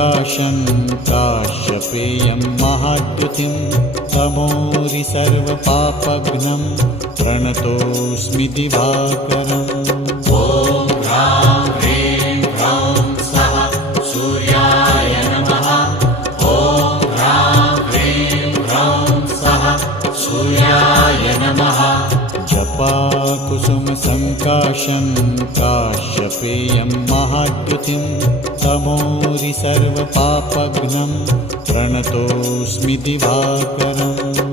सङ्काशं काश्यपेयं महाद्युतिं तमोरि सर्वपापघ्नं प्रणतोऽस्मि दिवाकरम्। ॐ ह्रां ह्रीं ह्रौं स्वः सूर्याय नमः। ॐ ह्रां ह्रीं ह्रौं स्वः सूर्याय नमः। जपाकुसुमसङ्काशं काश्यपेयं महाद्युतिं तमोरि सर्वपापघ्नं प्रणतोऽस्मि दिवाकरम्।